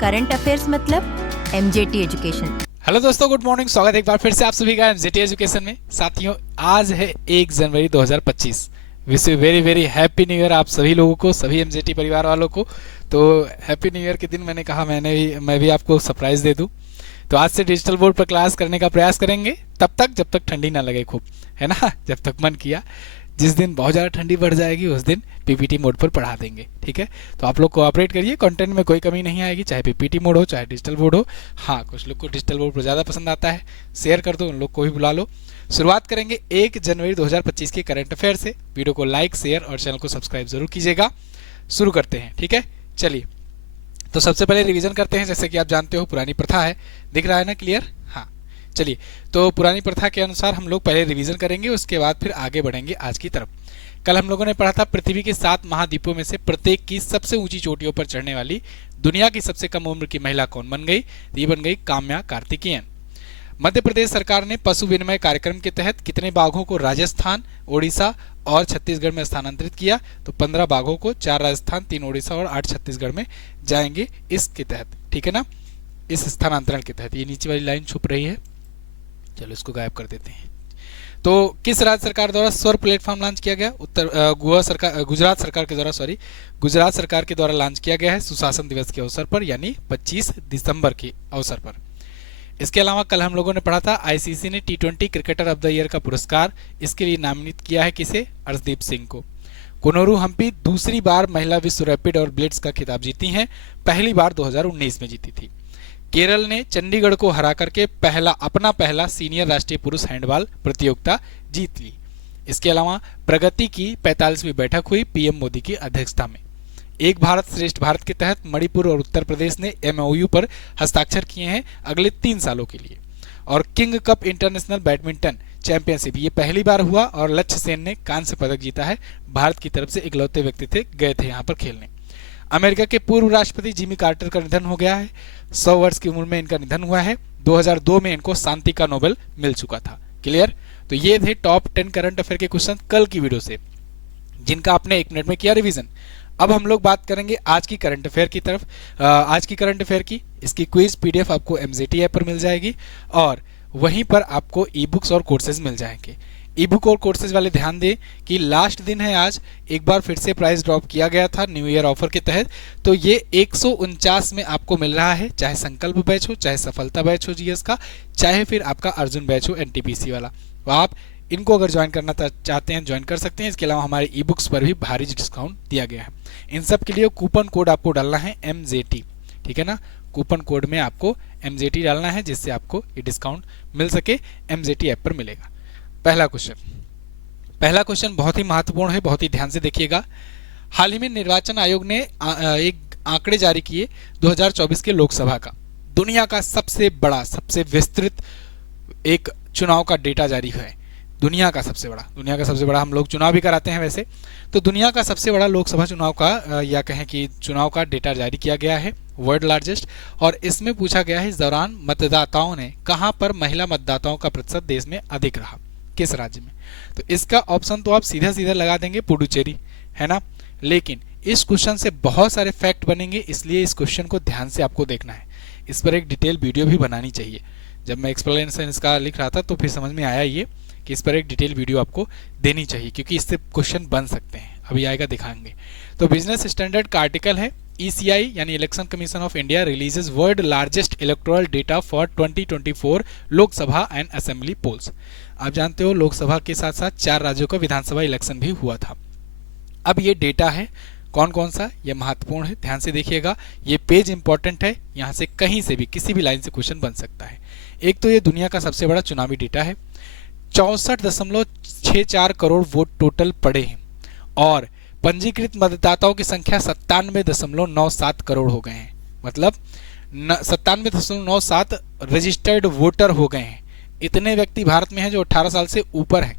Current affairs मतलब MJT education. Hello दोस्तों, good morning. स्वागत है एक बार फिर से आप सभी का एमजेटी एजुकेशन में। साथियों, आज है 1 जनवरी 2025। Wish you very very happy new year आप सभी लोगों को, सभी एमजेटी परिवार वालों को। तो हैप्पी न्यू ईयर के दिन मैंने कहा मैं भी आपको सरप्राइज दे दूं। तो आज से डिजिटल बोर्ड पर क्लास करने का प्रयास करेंगे, तब तक जब तक ठंडी ना लगे खूब, है ना। जब तक मन किया, जिस दिन बहुत ज़्यादा ठंडी बढ़ जाएगी उस दिन पीपीटी मोड पर पढ़ा देंगे, ठीक है। तो आप लोग कोऑपरेट करिए, कंटेंट में कोई कमी नहीं आएगी, चाहे पीपीटी मोड हो चाहे डिजिटल बोर्ड हो। हाँ, कुछ लोग को डिजिटल बोर्ड पर ज़्यादा पसंद आता है, शेयर कर दो, उन लोग को भी बुला लो। शुरुआत करेंगे 1 जनवरी 2025 के करंट अफेयर से। वीडियो को लाइक, शेयर और चैनल को सब्सक्राइब जरूर कीजिएगा। शुरू करते हैं, ठीक है। चलिए, तो सबसे पहले रिवीजन करते हैं। जैसे कि आप जानते हो, पुरानी प्रथा है, दिख रहा है ना क्लियर। हाँ, चलिए, तो पुरानी प्रथा के अनुसार हम लोग पहले रिवीजन करेंगे, उसके बाद फिर आगे बढ़ेंगे आज की तरफ। कल हम लोगों ने पढ़ा था पृथ्वी के 7 महाद्वीपों में से प्रत्येक की सबसे ऊंची चोटियों पर चढ़ने वाली दुनिया की सबसे कम उम्र की महिला कौन बन गई। ये बन गई काम्या कार्तिकेयन। मध्य प्रदेश सरकार ने पशु विनिमय कार्यक्रम के तहत कितने बाघों को राजस्थान, ओडिशा और छत्तीसगढ़ में स्थानांतरित किया। तो 15 बाघों को, 4 राजस्थान, 3 ओडिशा और 8 छत्तीसगढ़ में जाएंगे इसके तहत, ठीक है ना, इस स्थानांतरण के तहत। ये नीचे वाली लाइन छुप रही है, चलो इसको गायब कर देते हैं। तो किस राज्य सरकार द्वारा स्वर प्लेटफॉर्म लॉन्च किया गया। गुजरात सरकार के द्वारा लॉन्च किया गया है सुशासन दिवस के अवसर पर, यानी 25 दिसंबर के अवसर पर। इसके अलावा कल हम लोगों ने पढ़ा था आईसीसी ने T20 cricketer of the year का पुरस्कार इसके लिए नामित किया है किसे, अर्शदीप सिंह को। कोनोरू हम्पी दूसरी बार महिला विश्व रैपिड और ब्लिट्ज का खिताब जीती हैं, पहली बार 2019 में जीती थी। केरल ने चंडीगढ़ को हरा करके अपना पहला सीनियर राष्ट्रीय पुरुष हैंडबॉल प्रतियोगिता जीत ली। इसके अलावा प्रगति की 45वीं बैठक हुई पीएम मोदी की अध्यक्षता में। एक भारत श्रेष्ठ भारत के तहत मणिपुर और उत्तर प्रदेश ने MOU पर हस्ताक्षर किए हैं अगले 3 सालों के लिए। और king cup international badminton championship ये पहली बार हुआ और लक्ष्य सेन ने कांस्य पदक जीता है। भारत की तरफ से इकलौते व्यक्ति गए थे यहाँ पर खेलने। अमेरिका के पूर्व राष्ट्रपति जिमी कार्टर का निधन हो गया है। 100 वर्ष की उम्र में इनका निधन हुआ है। 2002 में इनको शांति का नोबेल मिल चुका था। क्लियर। तो ये थे टॉप 10 करंट अफेयर के क्वेश्चन कल की वीडियो से, जिनका आपने 1 मिनट में किया रिवीजन। अब हम लोग बात करेंगे आज की करंट अफेयर की तरफ। आज की करंट अफेयर की इसकी क्विज PDF आपको MZT ऐप पर मिल जाएगी और वहीं पर आपको ई बुक्स और कोर्सेज मिल जाएंगे। ई बुक और कोर्सेज वाले ध्यान दें कि लास्ट दिन है आज। एक बार फिर से प्राइस ड्रॉप किया गया था न्यू ईयर ऑफर के तहत, तो ये 149 में आपको मिल रहा है, चाहे संकल्प बैच हो, चाहे सफलता बैच हो GS का, चाहे फिर आपका अर्जुन बैच हो NTPC वाला। तो आप इनको अगर ज्वाइन करना चाहते हैं ज्वाइन कर सकते हैं। इसके अलावा हमारे ई बुक्स पर भी भारी डिस्काउंट दिया गया है। इन सब के लिए कूपन कोड आपको डालना है MZT, ठीक है ना। कूपन कोड में आपको MZT डालना है, जिससे आपको ये डिस्काउंट मिल सके। MZT ऐप पर मिलेगा। पहला क्वेश्चन बहुत ही महत्वपूर्ण है, बहुत ही ध्यान से देखिएगा। हाल ही में निर्वाचन आयोग ने एक आंकड़े जारी किए 2024 के लोकसभा का। दुनिया का सबसे बड़ा, सबसे विस्तृत एक चुनाव का डेटा जारी है। दुनिया का सबसे बड़ा हम लोग चुनाव भी कराते हैं वैसे, तो दुनिया का सबसे बड़ा लोकसभा चुनाव का या कहें कि चुनाव का डेटा जारी किया गया है, वर्ल्ड लार्जेस्ट। और इसमें पूछा गया है इस दौरान मतदाताओं ने कहां पर महिला मतदाताओं का प्रतिशत देश में अधिक रहा, किस राज्य में। तो इसका ऑप्शन तो आप सीधा सीधा लगा देंगे पुडुचेरी, है ना। लेकिन इस क्वेश्चन से बहुत सारे फैक्ट बनेंगे, इसलिए इस क्वेश्चन को ध्यान से आपको देखना है। इस पर एक डिटेल वीडियो भी बनानी चाहिए। जब मैं एक्सप्लेनेशन इसका लिख रहा था तो फिर समझ में आया ये कि इस पर एक डिटेल वीडियो आपको देनी चाहिए, क्योंकि इससे क्वेश्चन बन सकते हैं। अभी आएगा, दिखाएंगे। तो बिजनेस स्टैंडर्ड का आर्टिकल है ECI यानी election commission of India releases world largest electoral data for 2024 Lok Sabha and assembly polls. आप जानते हो लोकसभा के साथ साथ 4 राज्यों का विधानसभा इलेक्शन भी हुआ था। अब ये डेटा है कौन कौन सा, ये महत्वपूर्ण है, ध्यान से देखिएगा। ये पेज इंपॉर्टेंट है, यहाँ से कहीं से भी किसी भी लाइन से क्वेश्चन बन सकता है। एक तो ये दुनिया का सबसे बड़ा चुनावी डेटा है। 64.64 करोड़ वोट टोटल पड़े हैं और पंजीकृत मतदाताओं की संख्या 97.97 करोड़ हो गए हैं। मतलब 97.97 रजिस्टर्ड वोटर हो गए हैं। इतने व्यक्ति भारत में हैं जो 18 साल से ऊपर हैं।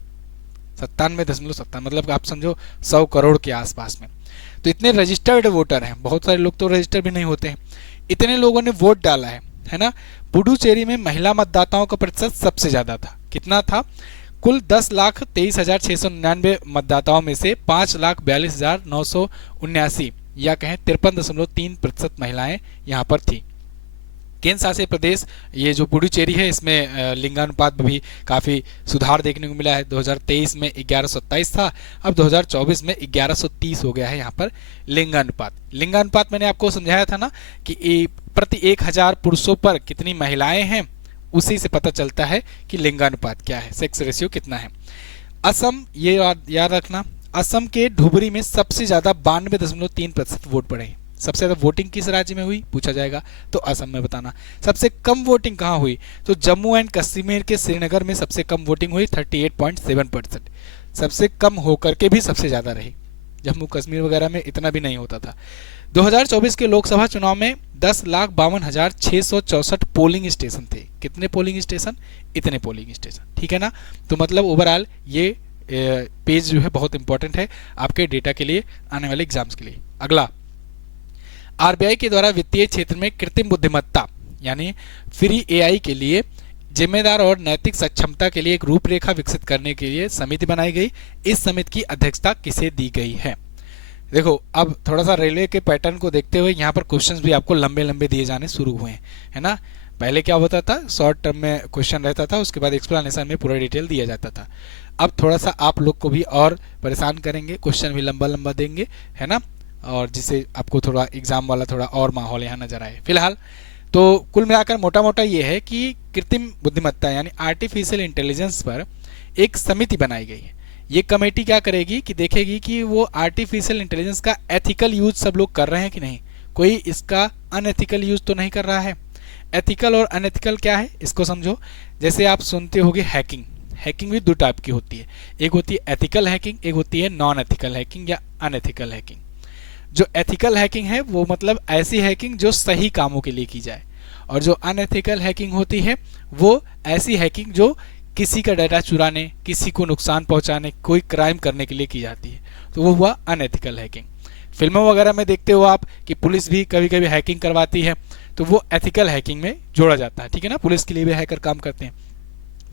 97.97 मतलब आप समझो 100 करोड़ के आसपास में। तो इतने रजिस्टर्ड वोटर हैं। बहुत सारे लोग तो रजिस्टर भी नहीं होते हैं। इतने लोगों ने वोट डाला है ना। पुडुचेरी में महिला मतदाताओं का प्रतिशत सबसे ज्यादा था। कितना था? कुल 10,23,699 मतदाताओं में से 5,42,979 या कहें 53.3% महिलाएं यहाँ पर थी। केंद्र शासित प्रदेश ये जो पुडुचेरी है, इसमें लिंगानुपात में भी काफ़ी सुधार देखने को मिला है। 2023 में 1127 था, अब 2024 में 1130 हो गया है यहाँ पर लिंगानुपात। लिंगानुपात मैंने आपको समझाया था ना कि प्रति 1000 पुरुषों पर कितनी महिलाएं हैं, उसी से पता चलता है कि लिंगानुपात क्या है, सेक्स रेशियो कितना है। असम, ये याद रखना, असम के धुबरी में सबसे ज़्यादा 92.3% वोट पड़े। सबसे ज़्यादा वोटिंग किस राज्य में हुई पूछा जाएगा तो असम में बताना। सबसे कम वोटिंग कहाँ हुई तो जम्मू एंड कश्मीर के श्रीनगर में सबसे कम वोटिंग हुई 38.7%। सबसे कम होकर के भी सबसे ज़्यादा रही, जम्मू कश्मीर वगैरह में इतना भी नहीं होता था। 2024 के लोकसभा चुनाव में 10,52,664 पोलिंग स्टेशन थे। कितने पोलिंग स्टेशन? इतने पोलिंग स्टेशन, ठीक है ना। तो मतलब ओवरऑल ये पेज जो है बहुत इंपॉर्टेंट है आपके डेटा के लिए, आने वाले एग्जाम्स के लिए। अगला, आरबीआई के द्वारा वित्तीय क्षेत्र में कृत्रिम बुद्धिमत्ता यानी फ्री एआई के लिए जिम्मेदार और नैतिक सक्षमता के लिए एक रूपरेखा विकसित करने के लिए समिति बनाई गई। इस समिति की अध्यक्षता किसे दी गई है? देखो, अब थोड़ा सा रेलवे के पैटर्न को देखते हुए यहाँ पर क्वेश्चंस भी आपको लंबे लंबे दिए जाने शुरू हुए हैं, है ना। पहले क्या होता था, शॉर्ट टर्म में क्वेश्चन रहता था, उसके बाद एक्सप्लेनेशन में पूरा डिटेल दिया जाता था। अब थोड़ा सा आप लोग को भी और परेशान करेंगे, क्वेश्चन भी लंबा लंबा देंगे, है ना, और जिससे आपको थोड़ा एग्जाम वाला थोड़ा और माहौल यहाँ नजर आए। फिलहाल तो कुल मिलाकर मोटा मोटा ये है कि कृत्रिम बुद्धिमत्ता यानी आर्टिफिशियल इंटेलिजेंस पर एक समिति बनाई गई है। ये कमेटी क्या करेगी कि देखेगी कि वो आर्टिफिशियल इंटेलिजेंस का एथिकल यूज सब लोग कर रहे हैं कि नहीं, कोई इसका अनएथिकल यूज तो नहीं कर रहा है। एथिकल और अनएथिकल क्या है इसको समझो। जैसे आप सुनते होगे हैकिंग, हैकिंग भी दो टाइप की होती है, एक होती है एथिकल हैकिंग, एक होती है नॉन एथिकल हैकिंग या अनएथिकल हैकिंग। जो एथिकल हैकिंग है वो मतलब ऐसी हैकिंग जो सही कामों के लिए की जाए, और जो अनएथिकल हैकिंग होती है वो ऐसी हैकिंग जो किसी का डाटा चुराने, किसी को नुकसान पहुंचाने, कोई क्राइम करने के लिए की जाती है, तो वो हुआ अनएथिकल हैकिंग। फिल्मों वगैरह में देखते हो आप कि पुलिस भी कभी कभी हैकिंग करवाती है, तो वो एथिकल हैकिंग में जोड़ा जाता है, ठीक है ना, पुलिस के लिए भी हैकर काम करते हैं।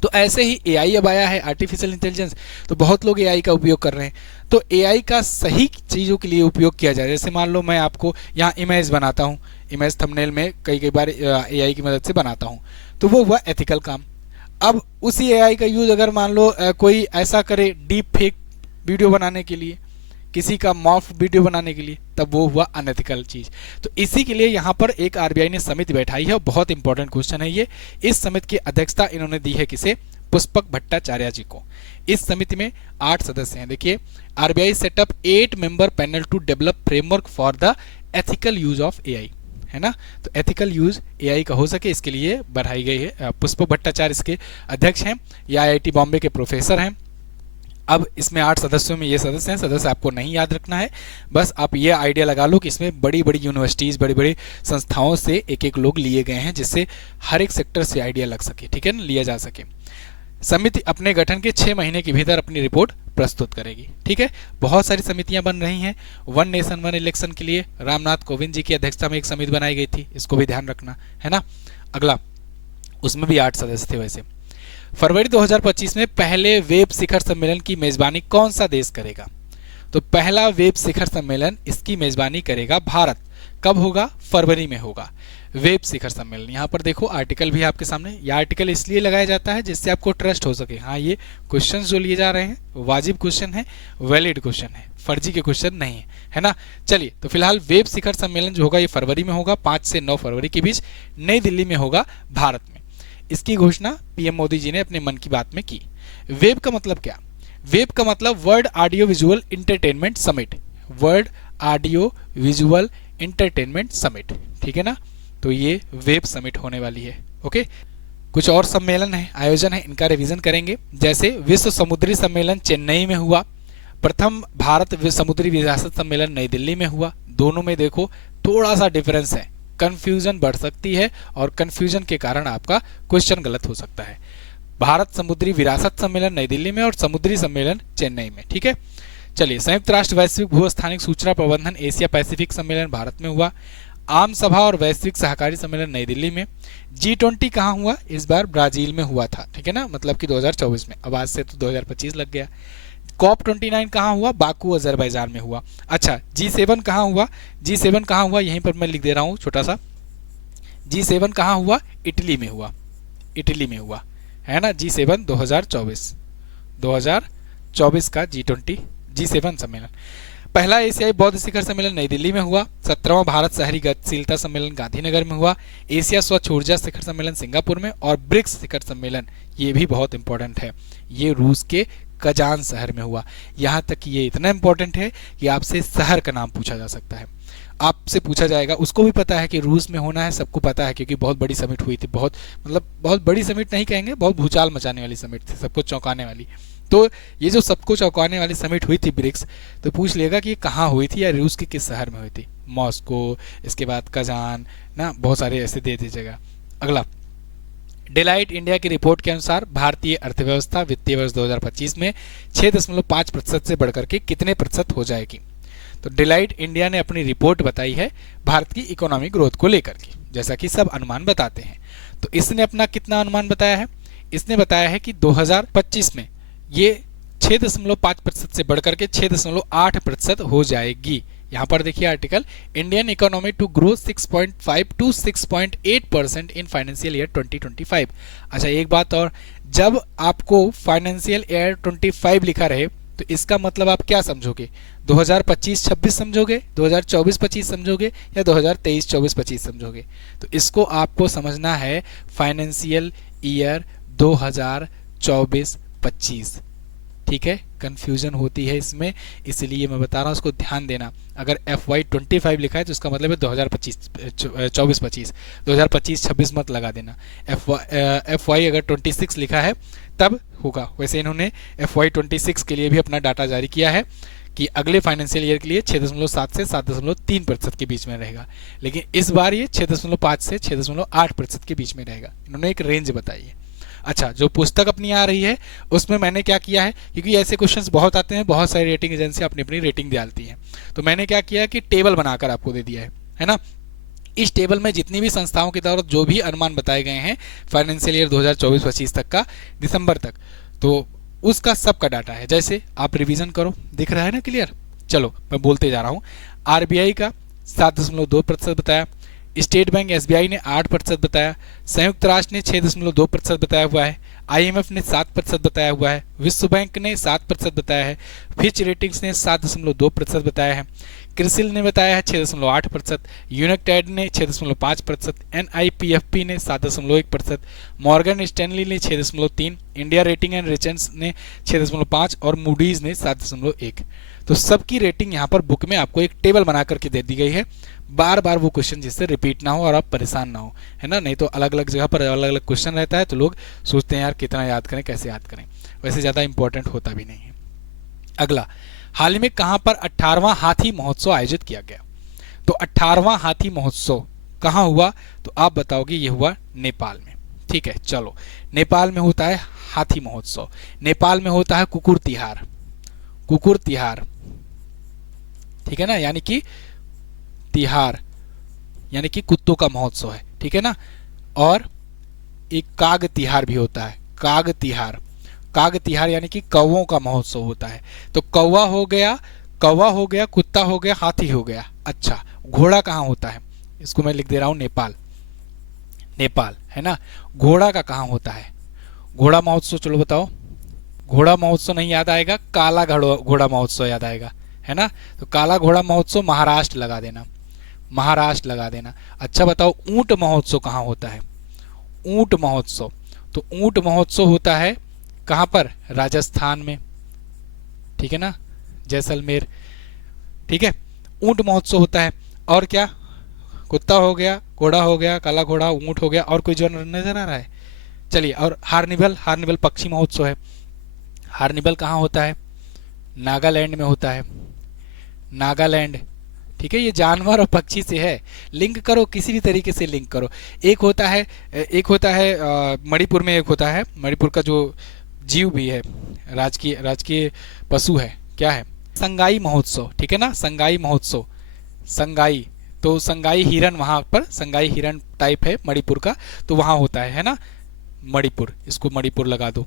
तो ऐसे ही एआई अब आया है, आर्टिफिशियल इंटेलिजेंस, तो बहुत लोग एआई का उपयोग कर रहे हैं। तो एआई का सही चीज़ों के लिए उपयोग किया जाए। जैसे मान लो मैं आपको यहाँ इमेज बनाता हूँ, इमेज थंबनेल में कई बार एआई की मदद से बनाता हूँ, तो वो हुआ एथिकल काम। अब उसी एआई का यूज अगर मान लो कोई ऐसा करे डीप फेक वीडियो बनाने के लिए, किसी का मॉफ वीडियो बनाने के लिए, तब वो हुआ अनएथिकल चीज। तो इसी के लिए यहाँ पर एक आरबीआई ने समिति बैठाई है, और बहुत इंपॉर्टेंट क्वेश्चन है ये। इस समिति की अध्यक्षता इन्होंने दी है किसे? पुष्पक भट्टाचार्य जी को। इस समिति में 8 सदस्य हैं। देखिए, RBI set up 8 member panel to develop framework for the ethical use of AI, है ना। तो एथिकल यूज एआई का हो सके इसके लिए बढ़ाई गई है। पुष्पक भट्टाचार्य इसके अध्यक्ष हैं, या आईआईटी बॉम्बे के प्रोफेसर हैं। अब इसमें 8 सदस्यों में ये सदस्य हैं। सदस्य आपको नहीं याद रखना है, बस आप ये आइडिया लगा लो कि इसमें बड़ी बड़ी यूनिवर्सिटीज़, बड़ी बड़ी संस्थाओं से एक एक लोग लिए गए हैं, जिससे हर एक सेक्टर से आइडिया लग सके, ठीक है ना, लिया जा सके। समिति अपने गठन के 6 महीने के भीतर अपनी रिपोर्ट प्रस्तुत करेगी, ठीक है। बहुत सारी समितियां बन रही हैं। वन नेशन वन इलेक्शन के लिए रामनाथ कोविंद जी की अध्यक्षता में एक समिति बनाई गई थी, इसको भी ध्यान रखना है ना। अगला, उसमें भी 8 सदस्य थे। वैसे फरवरी 2025 में पहले वेब शिखर सम्मेलन की मेजबानी कौन सा देश करेगा? तो पहला वेब शिखर सम्मेलन, इसकी मेजबानी करेगा भारत। कब होगा? फरवरी में होगा वेब शिखर सम्मेलन। यहाँ पर देखो आर्टिकल भी आपके सामने। यह आर्टिकल इसलिए लगाया जाता है जिससे आपको ट्रस्ट हो सके, हाँ ये क्वेश्चंस जो लिए जा रहे हैं वाजिब क्वेश्चन है, वैलिड क्वेश्चन है, फर्जी के क्वेश्चन नहीं है, है ना। चलिए, तो फिलहाल वेब शिखर सम्मेलन जो होगा ये फरवरी में होगा, 5 से 9 फरवरी के बीच नई दिल्ली में होगा, भारत में। इसकी घोषणा पीएम मोदी जी ने अपने मन की बात में की। वेब का मतलब क्या? वेब का मतलब world audio visual entertainment summit, world audio visual entertainment summit, ठीक है ना। तो ये वेब समिट होने वाली है, ओके। कुछ और सम्मेलन है, आयोजन है, इनका रिवीजन करेंगे। जैसे विश्व समुद्री सम्मेलन चेन्नई में हुआ, प्रथम भारत समुद्री विरासत सम्मेलन नई दिल्ली में हुआ। दोनों में देखो थोड़ा सा डिफरेंस है, कंफ्यूजन बढ़ सकती है और कंफ्यूजन के कारण आपका क्वेश्चन गलत हो सकता है। भारत समुद्री विरासत सम्मेलन नई दिल्ली में और समुद्री सम्मेलन चेन्नई में, ठीक है। चलिए, संयुक्त राष्ट्र वैश्विक भूस्थानिक सूचना प्रबंधन एशिया पैसिफिक सम्मेलन भारत में हुआ। आम सभा और वैश्विक सहकारी सम्मेलन नई दिल्ली में। G20 कहाँ हुआ? इस बार ब्राजील में हुआ था, ठीक है ना, मतलब कि 2024 में। अब आज से तो 2025 लग गया। COP29 कहाँ हुआ? बाकू अजरबैजान में हुआ। अच्छा, G7 कहाँ हुआ? G7 कहाँ हुआ? यहीं पर मैं लिख दे रहा हूँ छोटा सा। G7 कहाँ हुआ? इटली में हुआ, इटली में हुआ, है ना। G7 2024 का G7 सम्मेलन। पहला एशियाई बौद्ध शिखर सम्मेलन नई दिल्ली में हुआ। 17वां भारत शहरी गतिशीलता सम्मेलन गांधीनगर में हुआ। एशिया स्वच्छ ऊर्जा शिखर सम्मेलन सिंगापुर में। और ब्रिक्स शिखर सम्मेलन, ये भी बहुत इंपॉर्टेंट है, ये रूस के कजान शहर में हुआ। यहाँ तक कि ये इतना इंपॉर्टेंट है कि आपसे शहर का नाम पूछा जा सकता है, आपसे पूछा जाएगा। उसको भी पता है कि रूस में होना है, सबको पता है, क्योंकि बहुत बड़ी समिट हुई थी। बहुत मतलब बहुत बड़ी समिट नहीं कहेंगे, बहुत भूचाल मचाने वाली समिट थी, सबको चौंकाने वाली। तो ये जो सबको चौंकाने वाली समिट हुई थी ब्रिक्स, तो पूछ लेगा कि ये कहाँ हुई थी या रूस के किस शहर में हुई थी? मॉस्को, इसके बाद कजान ना, बहुत सारे ऐसे दे दीजिएगा। अगला, डेलाइट इंडिया की रिपोर्ट के अनुसार भारतीय अर्थव्यवस्था वित्तीय वर्ष 2025 में 6.5% से बढ़कर के कितने प्रतिशत हो जाएगी? तो डेलाइट इंडिया ने अपनी रिपोर्ट बताई है भारत की इकोनॉमिक ग्रोथ को लेकर के, जैसा कि सब अनुमान बताते हैं। तो इसने अपना कितना अनुमान बताया है? इसने बताया है कि 2025 में ये 6.5% से बढ़कर के 6.8% हो जाएगी। यहाँ पर देखिए article, Indian economy to grow 6.5 to 6.8% in financial year 2025। अच्छा, एक बात और, जब आपको फाइनेंशियल ईयर 25 लिखा रहे तो इसका मतलब आप क्या समझोगे? 2025-26 समझोगे, 2024-25 समझोगे, या 2023-24-25 समझोगे? तो इसको आपको समझना है फाइनेंशियल ईयर 2024-25। ठीक है, कंफ्यूजन होती है इसमें, इसलिए मैं बता रहा हूँ, उसको ध्यान देना। अगर FY25 लिखा है तो इसका मतलब है 2024-25, 2025-26 मत लगा देना। FY अगर 26 लिखा है तब होगा। वैसे इन्होंने FY26 के लिए भी अपना डाटा जारी किया है कि अगले फाइनेंशियल ईयर के लिए 6.7 से 7.3% के बीच में रहेगा, लेकिन इस बार ये 6.5 से 6.8% के बीच में रहेगा। इन्होंने एक रेंज बताई है। अच्छा, जो पुस्तक अपनी आ रही है उसमें मैंने क्या किया है, क्योंकि ऐसे क्वेश्चंस बहुत आते हैं, बहुत सारी रेटिंग एजेंसी अपनी अपनी रेटिंग डालती हैं, तो मैंने क्या किया कि टेबल बनाकर आपको दे दिया है ना। इस टेबल में जितनी भी संस्थाओं की तरफ जो भी अनुमान बताए गए हैं फाइनेंशियल ईयर 2024-25 तक का, दिसंबर तक, तो उसका सबका डाटा है। जैसे आप रिवीजन करो, दिख रहा है ना क्लियर? चलो मैं बोलते जा रहा हूँ। RBI का 7.2% बताया, स्टेट बैंक SBI ने 8% बताया, संयुक्त राष्ट्र ने 6.2% बताया हुआ है, IMF ने 7% बताया हुआ है, विश्व बैंक ने 7% बताया है, फिच रेटिंग्स ने 7.2% बताया है, क्रिसिल ने बताया है 6.8%, यूनिटेड ने 6.5%, NIPFP ने 7.1%, मॉर्गन स्टैनली ने 6.3%, इंडिया रेटिंग एंड रिसर्च ने 6.5% और मूडीज ने 7.1%। तो सबकी रेटिंग यहाँ पर बुक में आपको एक टेबल बना करके दे दी गई है, बार बार वो क्वेश्चन जिससे रिपीट ना हो और आप परेशान ना हो, है ना। नहीं तो अलग अलग जगह पर अलग अलग क्वेश्चन रहता है तो लोग सोचते हैं यार कितना याद करें, कैसे याद करें, वैसे ज़्यादा इंपॉर्टेंट होता भी नहीं है। अगला, हाल ही में कहाँ पर 18वां हाथी महोत्सव आयोजित किया गया? तो 18वां हाथी महोत्सव कहाँ हुआ? तो आप बताओगे ये हुआ नेपाल में। ठीक है, चलो, नेपाल में होता है हाथी महोत्सव, नेपाल में होता है कुकुर तिहार, कुकुर तिहार, ठीक है ना, यानी कि तिहार यानी कि कुत्तों का महोत्सव है, ठीक है ना। और एक काग तिहार भी होता है, काग तिहार, काग तिहार यानी कि कौवों का महोत्सव होता है। तो कौवा हो गया, कौवा हो गया, कुत्ता हो गया, हाथी हो गया। अच्छा, घोड़ा कहाँ होता है? इसको मैं लिख दे रहा हूं नेपाल, नेपाल, है ना। घोड़ा का कहाँ होता है? घोड़ा महोत्सव, चलो बताओ। घोड़ा महोत्सव नहीं याद आएगा, काला घोड़ा महोत्सव याद आएगा, है ना। तो काला घोड़ा महोत्सव महाराष्ट्र लगा देना, महाराष्ट्र लगा देना। अच्छा बताओ, ऊंट महोत्सव कहाँ होता है? ऊंट महोत्सव, तो ऊंट महोत्सव होता है कहाँ पर? राजस्थान में, ठीक है ना, जैसलमेर, ठीक है। ऊंट महोत्सव होता है। और क्या? कुत्ता हो गया, घोड़ा हो गया, काला घोड़ा, ऊंट हो गया, और कोई जो नजर आ रहा है? चलिए, और हार्निवल, हार्निवल पक्षी महोत्सव है। हार्निवल कहाँ होता है? नागालैंड में होता है, नागालैंड, ठीक है। ये जानवर और पक्षी से है, लिंक करो, किसी भी तरीके से लिंक करो। एक होता है मणिपुर में, एक होता है मणिपुर का जो जीव भी है, राजकीय राजकीय पशु है, क्या है? संगाई महोत्सव, ठीक है ना, संगाई महोत्सव, संगाई, तो संगाई हिरन, वहां पर संगाई हिरन टाइप है मणिपुर का, तो वहां होता है ना, मणिपुर, इसको मणिपुर लगा दो।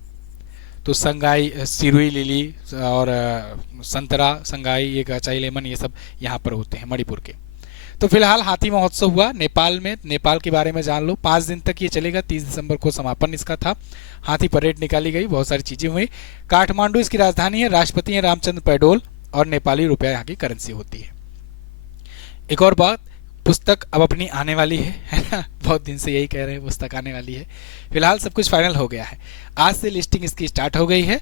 तो संगाई, सिरुई लिली और संतरा, संगाई, ये अचाई लेमन, ये सब यहाँ पर होते हैं मणिपुर के। तो फिलहाल हाथी महोत्सव हुआ नेपाल में, नेपाल के बारे में जान लो। 5 दिन तक ये चलेगा, 30 दिसंबर को समापन इसका था। हाथी परेड निकाली गई, बहुत सारी चीजें हुई। काठमांडू इसकी राजधानी है, राष्ट्रपति हैं रामचंद्र पौडेल और नेपाली रुपया यहाँ की करेंसी होती है। एक और बात, पुस्तक अब अपनी आने वाली है ना, बहुत दिन से यही कह रहे हैं पुस्तक आने वाली है। फिलहाल सब कुछ फाइनल हो गया है, आज से लिस्टिंग इसकी स्टार्ट हो गई है।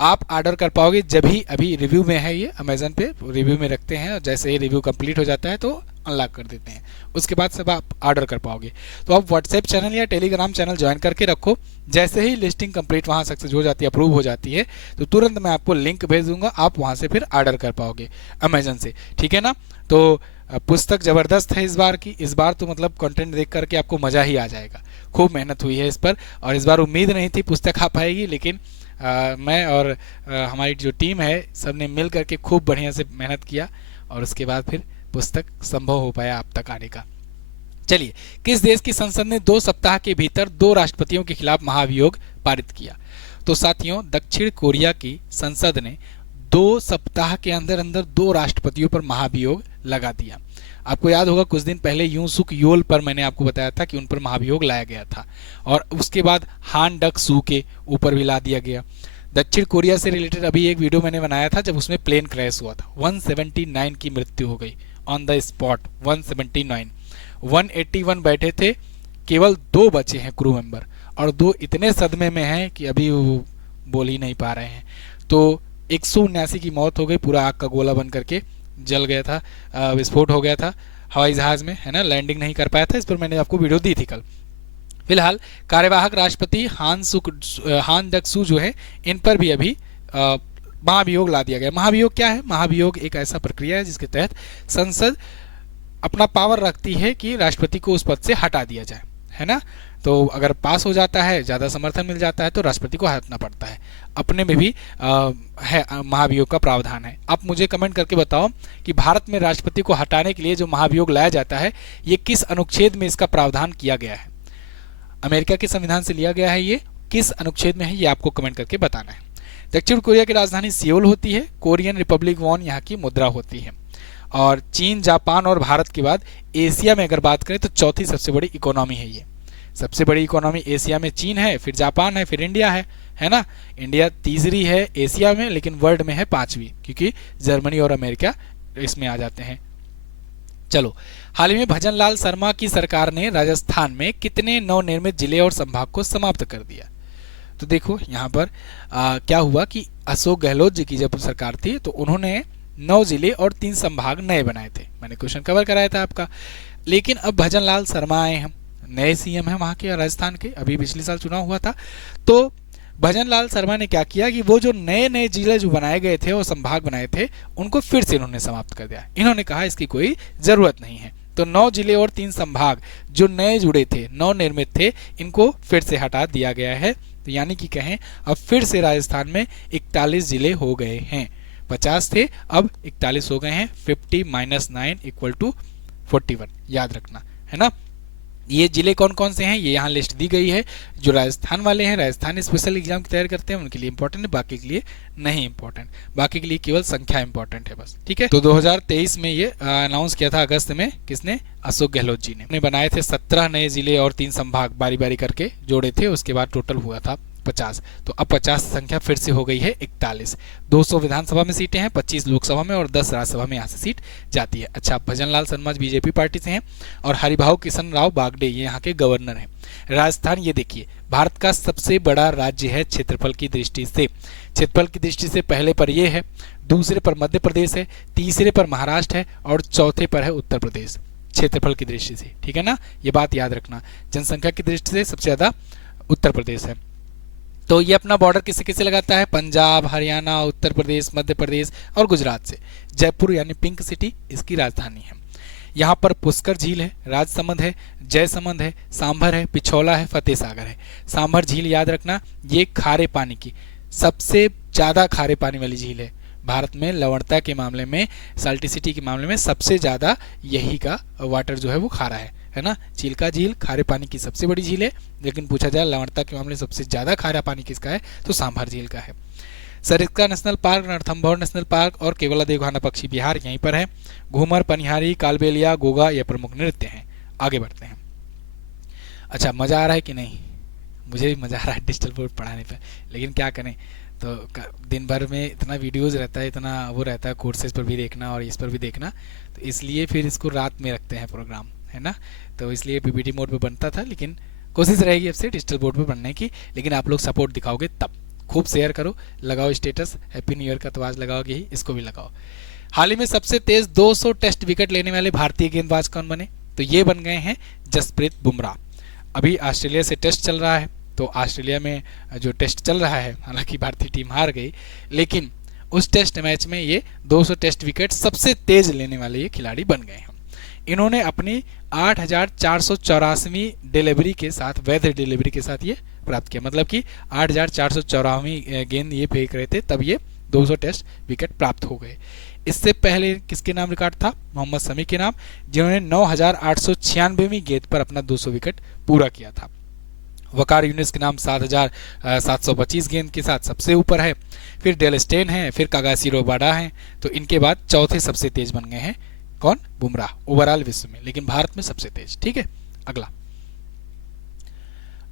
आप ऑर्डर कर पाओगे जब ही, अभी रिव्यू में है ये, अमेजन पे रिव्यू में रखते हैं और जैसे ही रिव्यू कंप्लीट हो जाता है तो अनलॉक कर देते हैं, उसके बाद सब आप ऑर्डर कर पाओगे। तो आप व्हाट्सएप चैनल या टेलीग्राम चैनल ज्वाइन करके रखो, जैसे ही लिस्टिंग कंप्लीट वहाँ सक्सेस हो जाती है, अप्रूव हो जाती है, तो तुरंत मैं आपको लिंक भेज दूंगा, आप वहाँ से फिर ऑर्डर कर पाओगे अमेजन से, ठीक है ना। तो पुस्तक ज़बरदस्त है इस बार की, इस बार तो मतलब कंटेंट देख करके आपको मज़ा ही आ जाएगा। खूब मेहनत हुई है इस पर, और इस बार उम्मीद नहीं थी पुस्तक आ पाएगी, लेकिन मैं और हमारी जो टीम है सब ने मिल करके खूब बढ़िया से मेहनत किया और उसके बाद फिर पुस्तक संभव हो पाया आप तक आने का। चलिए, किस देश की संसद ने 2 सप्ताह के भीतर 2 राष्ट्रपतियों के खिलाफ महाभियोग पारित किया? तो साथियों, दक्षिण कोरिया की संसद ने 2 सप्ताह के अंदर अंदर 2 राष्ट्रपतियों पर महाभियोग लगा दिया। आपको याद होगा कुछ दिन पहले यूं सुक योल पर मैंने आपको बताया था कि उन पर महाभियोग लाया गया था, और उसके बाद हान डक सू के ऊपर भी ला दिया गया। दक्षिण कोरिया से रिलेटेड अभी एक वीडियो मैंने बनाया था जब उसमें प्लेन क्रैश हुआ था, 179 की मृत्यु हो गई ऑन द स्पॉट, 179। 181 बैठे थे, केवल 2 बचे हैं क्रू मेंबर, और 2 इतने सदमे में हैं कि अभी वो बोल ही नहीं पा रहे हैं। तो 179 की मौत हो गई, पूरा आग का गोला बन करके जल गया था, विस्फोट हो गया था हवाई जहाज में, है ना, लैंडिंग नहीं कर पाया था। इस पर मैंने आपको वीडियो दी थी कल। फिलहाल कार्यवाहक राष्ट्रपति हान डक सू जो है, इन पर भी अभी महाभियोग ला दिया गया। महाभियोग क्या है? महाभियोग एक ऐसा प्रक्रिया है जिसके तहत संसद अपना पावर रखती है कि राष्ट्रपति को उस पद से हटा दिया जाए, है ना। तो अगर पास हो जाता है, ज़्यादा समर्थन मिल जाता है, तो राष्ट्रपति को हटाना पड़ता है। अपने में भी है महाभियोग का प्रावधान है। आप मुझे कमेंट करके बताओ कि भारत में राष्ट्रपति को हटाने के लिए जो महाभियोग लाया जाता है, ये किस अनुच्छेद में इसका प्रावधान किया गया है? अमेरिका के संविधान से लिया गया है, ये किस अनुच्छेद में है ये आपको कमेंट करके बताना है। दक्षिण कोरिया की राजधानी सियोल होती है, कोरियन रिपब्लिक वॉन यहाँ की मुद्रा होती है, और चीन, जापान और भारत के बाद एशिया में अगर बात करें तो चौथी सबसे बड़ी इकोनॉमी है ये। सबसे बड़ी इकोनॉमी एशिया में चीन है, फिर जापान है, फिर इंडिया है ना। इंडिया तीसरी है एशिया में, लेकिन वर्ल्ड में है 5वीं, क्योंकि जर्मनी और अमेरिका इसमें आ जाते हैं। चलो, हाल ही में भजनलाल शर्मा की सरकार ने राजस्थान में कितने नवनिर्मित जिले और संभाग को समाप्त कर दिया? तो देखो यहाँ पर क्या हुआ कि अशोक गहलोत जी की जब सरकार थी तो उन्होंने 9 जिले और 3 संभाग नए बनाए थे। मैंने क्वेश्चन कवर कराया था आपका। लेकिन अब भजनलाल शर्मा आए हैं, नए सीएम हैं वहाँ के राजस्थान के, अभी पिछले साल चुनाव हुआ था। तो भजनलाल शर्मा ने क्या किया कि वो जो नए नए जिले जो बनाए गए थे और संभाग बनाए थे, उनको फिर से इन्होंने समाप्त कर दिया। इन्होंने कहा इसकी कोई ज़रूरत नहीं है। तो 9 जिले और 3 संभाग जो नए जुड़े थे, नवनिर्मित थे, इनको फिर से हटा दिया गया है। तो यानी कि कहें अब फिर से राजस्थान में 41 जिले हो गए हैं। 50 थे, अब 41 हो गए हैं। 50 - 9 = 41, याद रखना, है ना। ये जिले कौन कौन से हैं ये यहाँ लिस्ट दी गई है। जो राजस्थान वाले हैं, राजस्थान स्पेशल एग्जाम की तैयारी करते हैं, उनके लिए इंपॉर्टेंट है, बाकी के लिए नहीं इंपॉर्टेंट। बाकी के लिए केवल संख्या इंपॉर्टेंट है बस, ठीक है। तो 2023 में ये अनाउंस किया था अगस्त में, किसने? अशोक गहलोत जी ने बनाए थे 17 नए जिले और 3 संभाग बारी बारी करके जोड़े थे। उसके बाद टोटल हुआ था 50। तो अब 50 संख्या फिर से हो गई है 41। 200 विधानसभा में सीटें हैं, 25 लोकसभा में और 10 राज्यसभा में यहाँ से सीट जाती है। अच्छा, भजनलाल शर्मा बीजेपी पार्टी से हैं और हरिभाऊ किशन राव बागडे ये यहाँ के गवर्नर हैं। राजस्थान, ये देखिए, भारत का सबसे बड़ा राज्य है क्षेत्रफल की दृष्टि से। क्षेत्रफल की दृष्टि से पहले पर ये है, दूसरे पर मध्य प्रदेश है, तीसरे पर महाराष्ट्र है और चौथे पर है उत्तर प्रदेश, क्षेत्रफल की दृष्टि से, ठीक है ना। ये बात याद रखना। जनसंख्या की दृष्टि से सबसे ज़्यादा उत्तर प्रदेश है। तो ये अपना बॉर्डर किससे किससे लगाता है? पंजाब, हरियाणा, उत्तर प्रदेश, मध्य प्रदेश और गुजरात से। जयपुर यानी पिंक सिटी इसकी राजधानी है। यहाँ पर पुष्कर झील है, राजसमंद है, जयसमंद है, सांभर है, पिछौला है, फतेह सागर है। सांभर झील याद रखना, ये खारे पानी की सबसे ज़्यादा खारे पानी वाली झील है। भारत में लवणता के मामले में, साल्टिसिटी के मामले में सबसे ज़्यादा यही का वाटर जो है वो खारा है ना। चिल्का झील खारे पानी की सबसे बड़ी झील है, लेकिन पूछा जाए लवणता के मामले में सबसे ज़्यादा खारा पानी किसका है, तो सांभर झील का है। Sariska national park, Ranthambore national park और केवला देवघाना पक्षी विहार यहीं पर है। घूमर, पनिहारी, कालबेलिया, गोगा ये प्रमुख नृत्य हैं। आगे बढ़ते हैं। अच्छा, मज़ा आ रहा है कि नहीं? मुझे भी मज़ा आ रहा है डिजिटल बोर्ड पढ़ाने पर, लेकिन क्या करें, तो दिन भर में इतना वीडियोस रहता है, इतना वो रहता है, कोर्सेज पर भी देखना और इस पर भी देखना, तो इसलिए फिर इसको रात में रखते हैं प्रोग्राम, है ना। तो इसलिए पीपीटी मोड पे बनता था, लेकिन कोशिश रहेगी अब से डिजिटल बोर्ड पे बनने की। लेकिन आप लोग सपोर्ट दिखाओगे तब। खूब शेयर करो, लगाओ स्टेटस, हैप्पी न्यू ईयर का तो आज लगाओगे ही, इसको भी लगाओ। हाल ही में सबसे तेज 200 टेस्ट विकेट लेने वाले भारतीय गेंदबाज कौन बने? तो ये बन गए हैं जसप्रीत बुमराह। अभी ऑस्ट्रेलिया से टेस्ट चल रहा है, तो ऑस्ट्रेलिया में जो टेस्ट चल रहा है, हालांकि भारतीय टीम हार गई, लेकिन उस टेस्ट मैच में ये 200 टेस्ट विकेट सबसे तेज लेने वाले ये खिलाड़ी बन गए हैं। इन्होंने अपनी 8,484वीं डिलीवरी के साथ, वैध डिलीवरी के साथ ये प्राप्त किया। मतलब कि 8,484वीं गेंद ये फेंक रहे थे, तब ये 200 टेस्ट विकेट प्राप्त हो गए। इससे पहले किसके नाम रिकॉर्ड था? मोहम्मद शमी के नाम, जिन्होंने 9,896वीं गेंद पर अपना 200 विकेट पूरा किया था। वकार यूनिस के नाम 7,725 गेंद के साथ सबसे ऊपर है। फिर डेल स्टेन है, फिर कागासी रोबाडा है। तो इनके बाद चौथे सबसे तेज बन गए हैं कौन? बुमराह, ओवरऑल विश्व में, लेकिन भारत में सबसे तेज। ठीक है,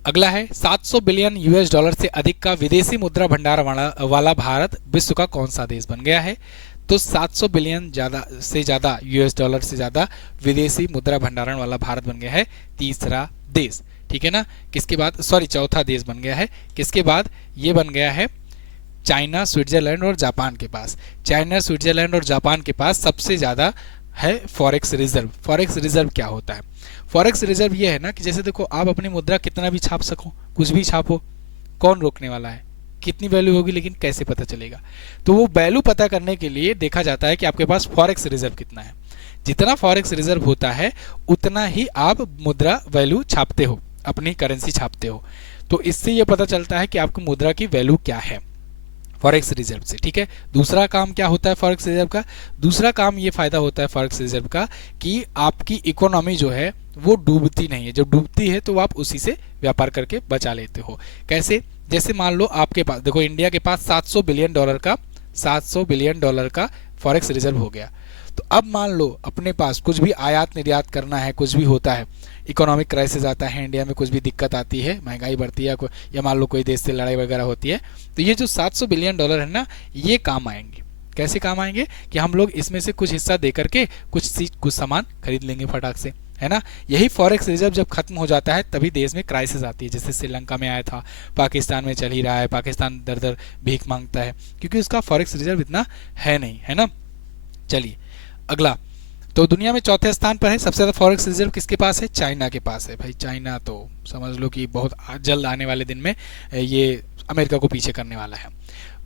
अगला है 700 बिलियन यूएस डॉलर से अधिक का विदेशी मुद्रा भंडार वाला भारत विश्व का कौन सा देश बन गया है? तो 700 बिलियन से ज्यादा यूएस डॉलर से ज्यादा विदेशी मुद्रा भंडारण वाला भारत बन गया है तीसरा देश। ठीक है ना। किसके बाद? सॉरी, चौथा देश बन गया है। किसके बाद? ये बन गया है चाइना, स्विट्जरलैंड और जापान के पास। चाइना, स्विट्जरलैंड और जापान के पास सबसे ज्यादा है फॉरेक्स रिजर्व। फॉरेक्स रिजर्व क्या होता है? फॉरेक्स रिजर्व ये है ना कि जैसे देखो, आप अपनी मुद्रा कितना भी छाप सको, कुछ भी छापो, कौन रोकने वाला है? कितनी वैल्यू होगी, लेकिन कैसे पता चलेगा? तो वो वैल्यू पता करने के लिए देखा जाता है कि आपके पास फॉरेक्स रिजर्व कितना है। जितना फॉरेक्स रिजर्व होता है उतना ही आप मुद्रा वैल्यू छापते हो, अपनी करेंसी छापते हो। तो इससे ये पता चलता है कि आपकी मुद्रा की वैल्यू क्या है फॉरेक्स रिजर्व से। ठीक है। दूसरा काम क्या होता है फॉरेक्स रिजर्व का? दूसरा काम ये फायदा होता है फॉरेक्स रिजर्व का कि आपकी इकोनॉमी जो है वो डूबती नहीं है। जब डूबती है तो आप उसी से व्यापार करके बचा लेते हो। कैसे? जैसे मान लो आपके पास, देखो इंडिया के पास 700 बिलियन डॉलर का फॉरेक्स रिजर्व हो गया। तो अब मान लो अपने पास कुछ भी आयात निर्यात करना है, कुछ भी होता है, इकोनॉमिक क्राइसिस आता है, इंडिया में कुछ भी दिक्कत आती है, महंगाई बढ़ती है, या मान लो कोई देश से लड़ाई वगैरह होती है, तो ये जो 700 बिलियन डॉलर है ना, ये काम आएंगे। कैसे काम आएंगे? कि हम लोग इसमें से कुछ हिस्सा दे करके कुछ सामान खरीद लेंगे फटाक से, है ना। यही फॉरेक्स रिजर्व जब खत्म हो जाता है तभी देश में क्राइसिस आती है। जैसे श्रीलंका में आया था, पाकिस्तान में चल ही रहा है, पाकिस्तान दर दर भीख मांगता है क्योंकि उसका फॉरेक्स रिजर्व इतना है नहीं, है ना। चलिए अगला, तो दुनिया में चौथे स्थान पर है सबसे ज्यादा फॉरेक्स रिजर्व किसके पास है? चाइना के पास है। भाई चाइना तो समझ लो कि बहुत जल्द आने वाले दिन में ये अमेरिका को पीछे करने वाला है।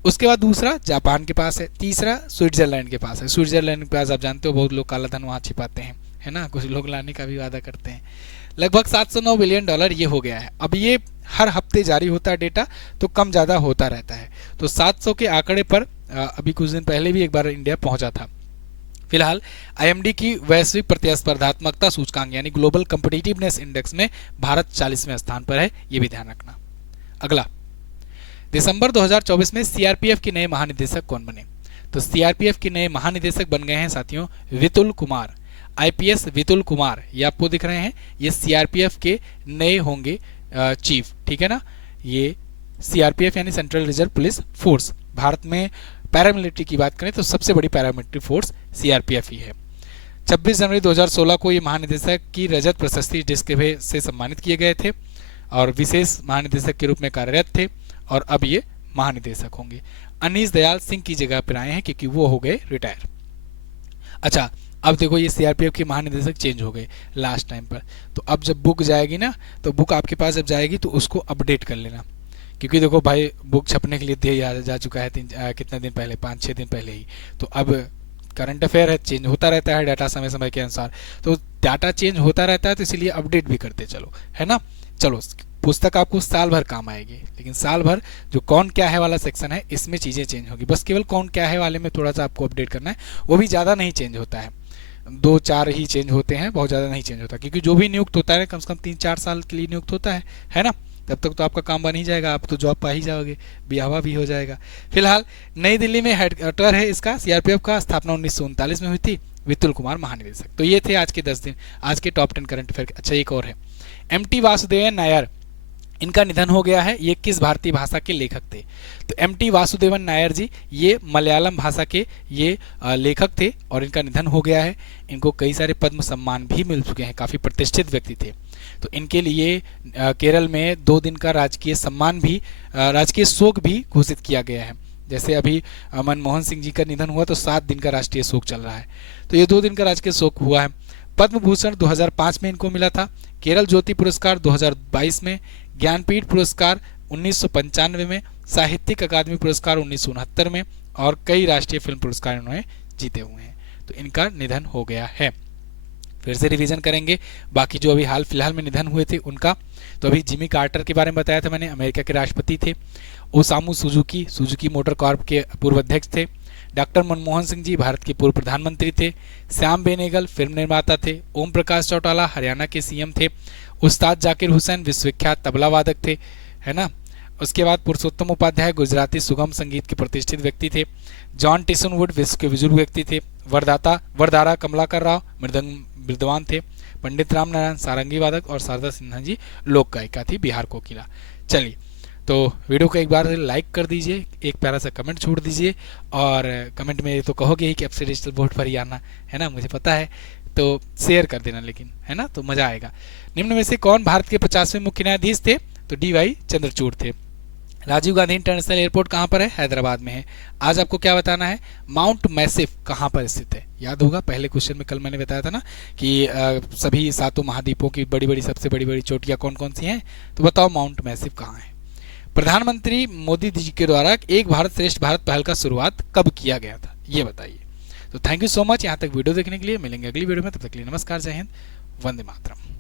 उसके बाद दूसरा जापान के पास है, तीसरा स्विट्जरलैंड के पास है। स्विट्जरलैंड के पास आप जानते हो बहुत लोग काला धन वहाँ छिपाते हैं, है ना, कुछ लोग लाने का भी वादा करते हैं। लगभग 709 बिलियन डॉलर ये हो गया है। अब ये हर हफ्ते जारी होता है डेटा, तो कम ज़्यादा होता रहता है। तो 700 के आंकड़े पर अभी कुछ दिन पहले भी एक बार इंडिया पहुंचा था। फिलहाल आईएमडी की वैश्विक प्रतिस्पर्धात्मकता सूचकांक यानी ग्लोबल कॉम्पिटिटिवनेस इंडेक्स में भारत 40वें स्थान पर है, ये भी ध्यान रखना। अगला, दिसंबर 2024 में सीआरपीएफ के नए महानिदेशक कौन बने? तो सीआरपीएफ के नए महानिदेशक बन गए हैं साथियों वितुल कुमार, आईपीएस वितुल कुमार। ये आपको दिख रहे हैं, ये सीआरपीएफ के नए होंगे चीफ। ठीक है ना। ये सीआरपीएफ यानी central reserve police force. Bharat में पैरामिलिट्री की बात करें तो सबसे बड़ी पैरामिलिट्री फोर्स सीआरपीएफ ही है। 26 जनवरी 2016 को ये महानिदेशक की रजत प्रशस्ति डिस्क से सम्मानित किए गए थे और विशेष महानिदेशक के रूप में कार्यरत थे, और अब ये महानिदेशक होंगे। अनीश दयाल सिंह की जगह पर आए हैं क्योंकि वो हो गए रिटायर। अच्छा, अब देखो ये सीआरपीएफ के महानिदेशक चेंज हो गए लास्ट टाइम पर, तो अब जब बुक जाएगी ना, तो बुक आपके पास जब जाएगी तो उसको अपडेट कर लेना, क्योंकि देखो भाई बुक छपने के लिए दिया जा चुका है कितने दिन पहले, 5-6 दिन पहले ही। तो अब करंट अफेयर है, चेंज होता रहता है डाटा समय समय के अनुसार, तो डाटा चेंज होता रहता है, तो इसलिए अपडेट भी करते चलो, है ना। चलो पुस्तक आपको साल भर काम आएगी, लेकिन साल भर जो कौन क्या है वाला सेक्शन है इसमें चीज़ें चेंज होगी। बस केवल कौन क्या है वाले में थोड़ा सा आपको अपडेट करना है, वो भी ज़्यादा नहीं चेंज होता है, 2-4 ही चेंज होते हैं, बहुत ज़्यादा नहीं चेंज होता, क्योंकि जो भी नियुक्त होता है कम से कम 3-4 साल के लिए नियुक्त होता है ना। तब तक तो आपका काम बन ही जाएगा, आप तो जॉब पा ही जाओगे, ब्याह भी हो जाएगा। फिलहाल नई दिल्ली में हेडक्वार्टर है इसका सीआरपीएफ का, स्थापना 1939 में हुई थी, विपुल कुमार महानिदेशक। तो ये थे आज के 10 दिन, आज के टॉप 10 करंट अफेयर। अच्छा एक और है, एमटी वासुदेवन नायर, इनका निधन हो गया है। ये किस भारतीय भाषा के लेखक थे? तो एमटी वासुदेवन नायर जी ये मलयालम भाषा के ये लेखक थे और इनका निधन हो गया है। इनको कई सारे पद्म सम्मान भी मिल चुके हैं, काफ़ी प्रतिष्ठित व्यक्ति थे। तो इनके लिए केरल में 2 दिन का राजकीय सम्मान भी, राजकीय शोक भी घोषित किया गया है। जैसे अभी मनमोहन सिंह जी का निधन हुआ तो 7 दिन का राष्ट्रीय शोक चल रहा है, तो ये 2 दिन का राजकीय शोक हुआ है। पद्म भूषण 2005 में इनको मिला था, केरल ज्योति पुरस्कार 2022 में, ज्ञानपीठ पुरस्कार 1995 में, साहित्यिक अकादमी पुरस्कार 1969 में और कई राष्ट्रीय फिल्म पुरस्कार इन्होंने जीते हुए हैं। तो इनका निधन हो गया है। फिर से रिवीजन करेंगे बाकी जो अभी हाल फिलहाल में निधन हुए थे उनका। तो अभी जिमी कार्टर के बारे में बताया था मैंने, अमेरिका के राष्ट्रपति थे। ओसामू सुजुकी मोटर कॉर्प के पूर्व अध्यक्ष थे। डॉक्टर मनमोहन सिंह जी भारत के पूर्व प्रधानमंत्री थे। श्याम बेनेगल फिल्म निर्माता थे। ओम प्रकाश चौटाला हरियाणा के सीएम थे। उस्ताद जाकिर हुसैन विश्वविख्यात तबला वादक थे, है ना। उसके बाद पुरुषोत्तम उपाध्याय गुजराती सुगम संगीत के प्रतिष्ठित व्यक्ति थे। जॉन टिसनवुड विश्व के बुजुर्ग व्यक्ति थे। वरदारा कमलाकर राव मृदंग विद्वान थे। पंडित राम नारायण सारंगी वादक और शारदा सिन्हा जी लोक गायिका थी, बिहार कोकिला। चलिए, तो वीडियो को एक बार लाइक कर दीजिए, एक प्यारा सा कमेंट छोड़ दीजिए और कमेंट में तो कहोगे ही कि अब से डिजिटल बोर्ड पर ही आना है ना, मुझे पता है, तो शेयर कर देना लेकिन, है ना, तो मजा आएगा। निम्न में से कौन भारत के 50वें मुख्य न्यायाधीश थे? तो डी.वाई. चंद्रचूड़ थे। राजीव गांधी इंटरनेशनल एयरपोर्ट कहाँ पर है? हैदराबाद में है। आज आपको क्या बताना है, माउंट मैसिफ कहाँ पर स्थित है? याद होगा पहले क्वेश्चन में कल मैंने बताया था ना कि सभी 7 महाद्वीपों की सबसे बड़ी बड़ी चोटियाँ कौन कौन सी हैं, तो बताओ माउंट मैसिफ कहाँ है। प्रधानमंत्री मोदी जी के द्वारा एक भारत श्रेष्ठ भारत पहल का शुरुआत कब किया गया था, ये बताइए। तो थैंक यू सो मच यहाँ तक वीडियो देखने के लिए। मिलेंगे अगली वीडियो में, तब तक के लिए नमस्कार, जय हिंद, वंदे मातरम।